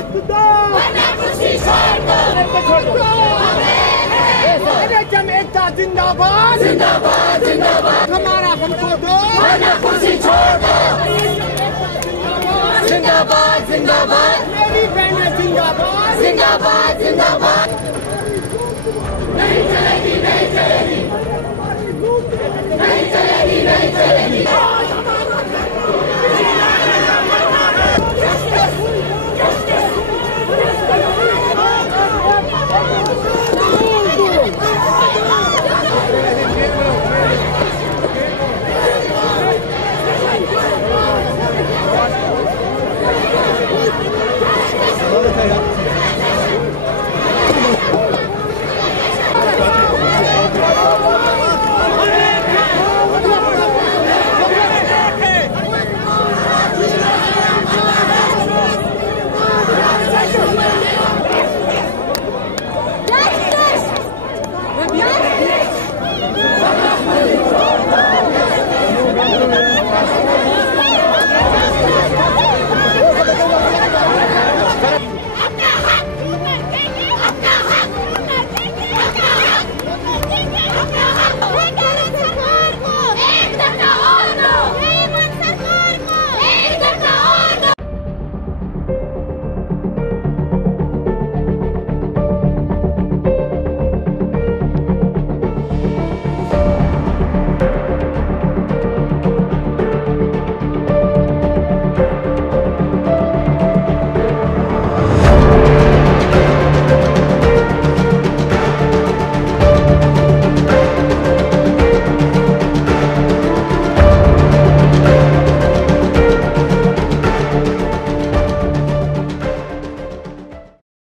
तख्त दो, वरना कुर्सी छोड़ दो। अरे जन एकता जिंदाबाद, जिंदाबाद जिंदाबाद, हमारा हमको दो, वरना कुर्सी छोड़ दो। जिंदाबाद जिंदाबाद, मेरी बहनें जिंदाबाद, जिंदाबाद जिंदाबाद। नहीं चलेगी नहीं चलेगी, नहीं चलेगी नहीं चलेगी।